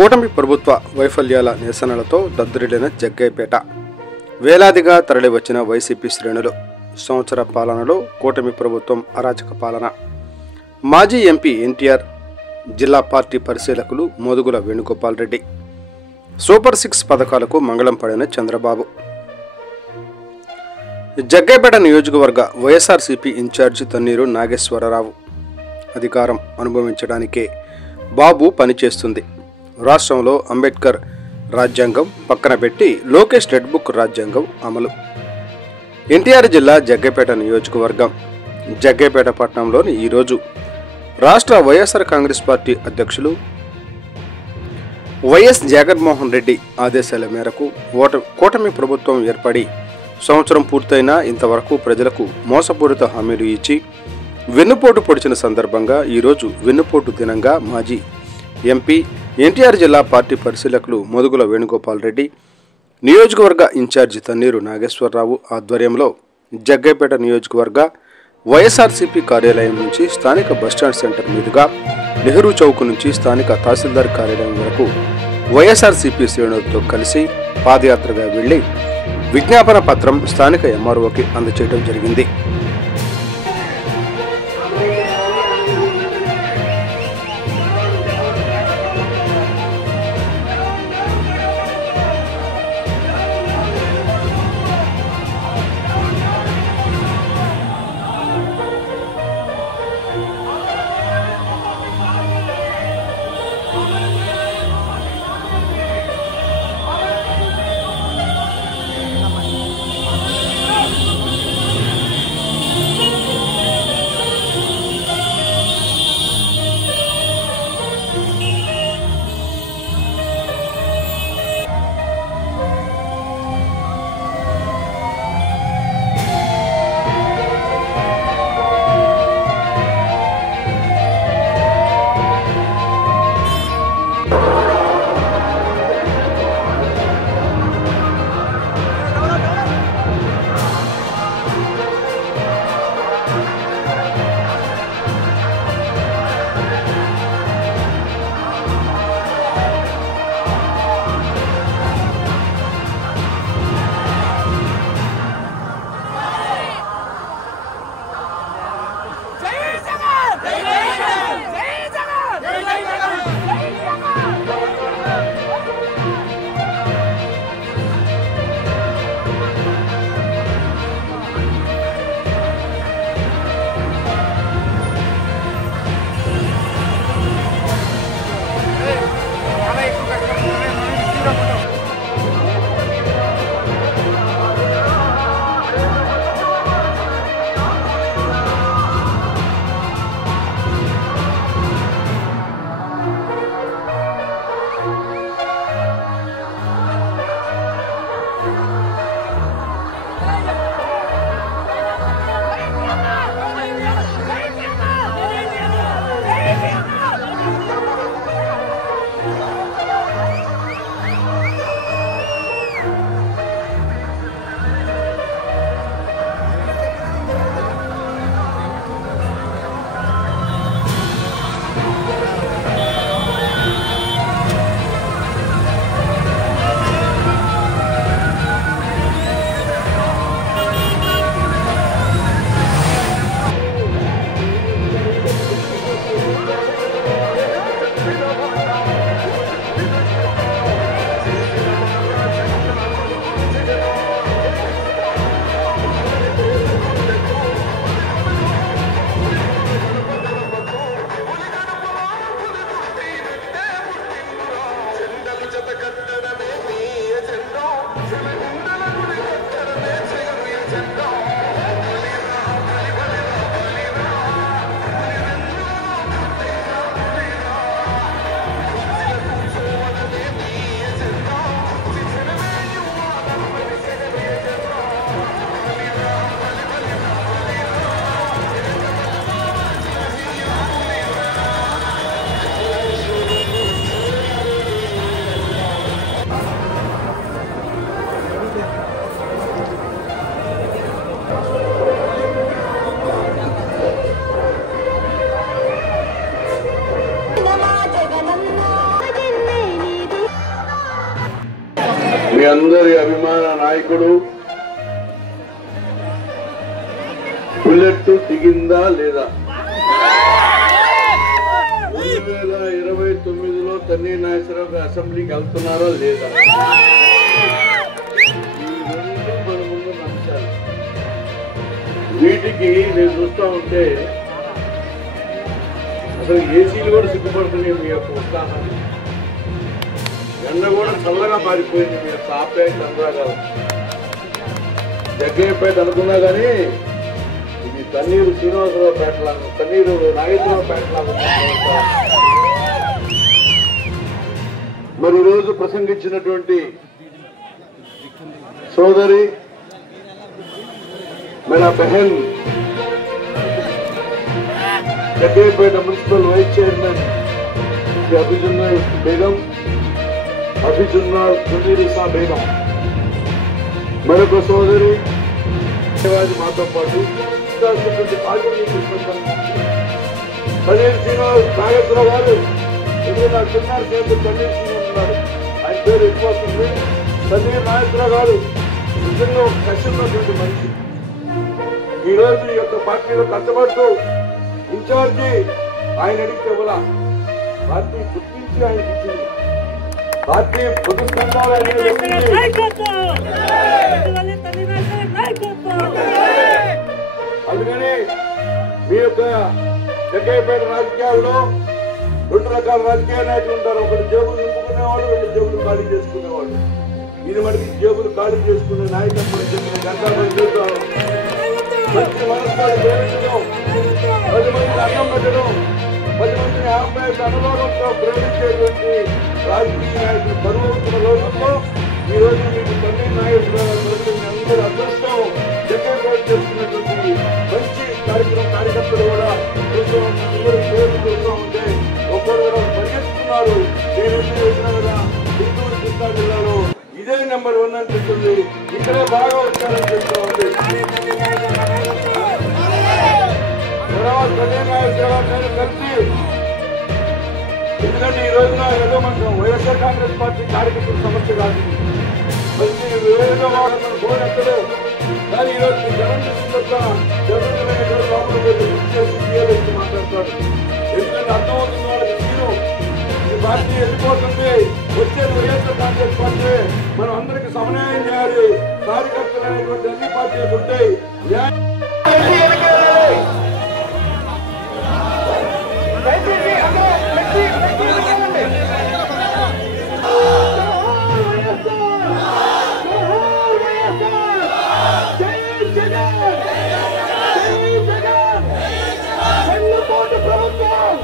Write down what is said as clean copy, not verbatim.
కూటమి ప్రభుత్వ వైఫల్యాల నిరసనలతో దద్దరిల్లిన జగ్గయ్యపేట. వేలాదిగా తరలివచ్చిన వైసీపీ శ్రేణులు. సంవత్సర పాలనలో కూటమి ప్రభుత్వం అరాచక పాలన. మాజీ ఎంపీ ఎన్టీఆర్, జిల్లా పార్టీ పరిశీలకులు మోదుగుల వేణుగోపాల్ రెడ్డి. సూపర్ 6 పథకాలకు మంగళం పడిన చంద్రబాబు. జగ్గయ్యపేట నియోజకవర్గ వైఎస్ఆర్సీపీ ఇన్ఛార్జి తన్నీరు నాగేశ్వరరావు. అధికారం అనుభవించడానికే బాబు పనిచేస్తుంది. రాష్ట్రంలో అంబేద్కర్ రాజ్యాంగం పక్కన పెట్టి లోకేష్ రెడ్ బుక్ రాజ్యాంగం అమలు. ఎన్టీఆర్ జిల్లా జగ్గయ్యపేట నియోజకవర్గం. జగ్గయ్యపేట పట్టణంలోని ఈరోజు రాష్ట్ర వైఎస్ఆర్ కాంగ్రెస్ పార్టీ అధ్యక్షులు వైఎస్ జగన్మోహన్ రెడ్డి ఆదేశాల మేరకు కూటమి ప్రభుత్వం ఏర్పడి సంవత్సరం పూర్తయినా ఇంతవరకు ప్రజలకు మోసపూరిత హామీలు ఇచ్చి వెన్నుపోటు పొడిచిన సందర్భంగా ఈరోజు వెన్నుపోటు దినంగా మాజీ ఎంపీ ఎన్టీఆర్ జిల్లా పార్టీ పరిశీలకులు మోదుగుల వేణుగోపాల్ రెడ్డి, నియోజకవర్గ ఇన్ఛార్జి తన్నీరు నాగేశ్వరరావు ఆధ్వర్యంలో జగ్గయ్యపేట నియోజకవర్గ వైఎస్ఆర్సీపీ కార్యాలయం నుంచి స్థానిక బస్టాండ్ సెంటర్ మీదుగా నెహ్రూ చౌక్ నుంచి స్థానిక తహసీల్దార్ కార్యాలయం వరకు వైఎస్ఆర్సీపీ శ్రేణులతో కలిసి పాదయాత్రగా వెళ్లి విజ్ఞాపన పత్రం స్థానిక ఎంఆర్ఓకి అందజేయడం జరిగింది. మీ అందరి అభిమాన నాయకుడు బుల్లెట్ దిగిందా లేదా? 2029లో తన్నీర్ నాగేశ్వరరావు అసెంబ్లీకి వెళ్తున్నారా లేదా? ఈ రెండు మన ముందు అంశాలు. వీటికి నేను చూస్తా ఉంటే అసలు ఏసీలు కూడా సిగ్గుపడుతున్నాయి. మీ యొక్క ఉత్సాహం, ఎండ కూడా చల్లగా మారిపోయింది. మీ యొక్క ఆప్యాయత అనురాగాలు జగ్గయ్యపేట అనుకున్నా కానీ ఇది తన్నీరు శ్రీనివాసరావు పేటలాగా, తన్నీరు నాగేశ్వరరావు పేటలాగా. మరి ఈరోజు ప్రసంగించినటువంటి సోదరి मेरा बहन जग्गेपेट मुन्सिपल वाइस चेयरमैन श्री अभिजुन्ना बेगम अभिजुन्ना सुनीरिसा बेगम मरొక సోదరి మాతో పాటు తన్నీర్ శ్రీనివాస్ నాగేశ్వరరావు గారు నాకు చిన్నారు చేతులు తన్నీర్ శ్రీనివాస్ ఉన్నారు. ఆయన పేరు ఎక్కువ వస్తుంది. తన్నీర్ నాగేశ్వరరావు గారు నిజంగా ఒక కష్టమైనటువంటి మనిషి. ఈ రోజు ఈ యొక్క పార్టీలో కష్టపడుతూ ఇన్ఛార్జి ఆయన అడిగితే ఇవ్వాల పార్టీ గుర్తించి ఆయనకి ఇచ్చింది. పార్టీ పొద్దు సంఘాలు అందుకని మీ యొక్క జగ్గయ్యపేట రాజకీయాల్లో రెండు రకాల రాజకీయ నాయకులు ఉంటారు. ఒకటి జేబులు నింపుకునేవాళ్ళు, రెండు జేబులు ఖాళీ చేసుకునేవాళ్ళు. ఇది మనకి జేబులు ఖాళీ చేసుకునే నాయకత్వం చెప్పిన గంటలు చూద్దాం. మంచి మనస్సాలు ప్రేమించడం, 10 మందిని అన్నం పెట్టడం, 10 మందిని ఆప్యాయత అనుభవంతో ప్రేమించేటువంటి రాజకీయ నాయకులు కరువవుతున్న రోజుల్లో ఈ రోజు మీకు తన్నీర్ నాగేశ్వరరావు అందరూ అదృష్టం జగ్గయ్యపేట చేస్తున్నటువంటి మంచి కార్యకర్తలు కూడా చూస్తూ అందరూ పేరు చూస్తూ ఉంటే ఒక్కరు కూడా పరిగెత్తుతున్నారు. నేను ఎప్పుడు వచ్చినా కదా గుంటూరు కృష్ణా జిల్లాలో ఇదే నెంబర్ 1 అని చెప్తుంది. ఇక్కడే బాగా వచ్చారని చెప్తా ఉంది. కలిసి ఎందుకంటే ఈ రోజున ఏదో మనం వైఎస్ఆర్ కాంగ్రెస్ పార్టీ కార్యకర్తల సమస్య కాదు, మంచి వివేక వాడమని కోరెక్కడు. కానీ ఈరోజు జగన్ లోపలికి మాట్లాడతాడు. ఎందుకంటే అర్థమవుతుంది వాళ్ళకి తీరు ఈ పార్టీ వెళ్ళిపోతుంది. వచ్చేది వైఎస్ఆర్ కాంగ్రెస్ పార్టీ. మనం అందరికి సమన్వయం చేయాలి. కార్యకర్తలు అనేటువంటి అన్ని పార్టీలు ఉంటాయి. ప్రభుత్వం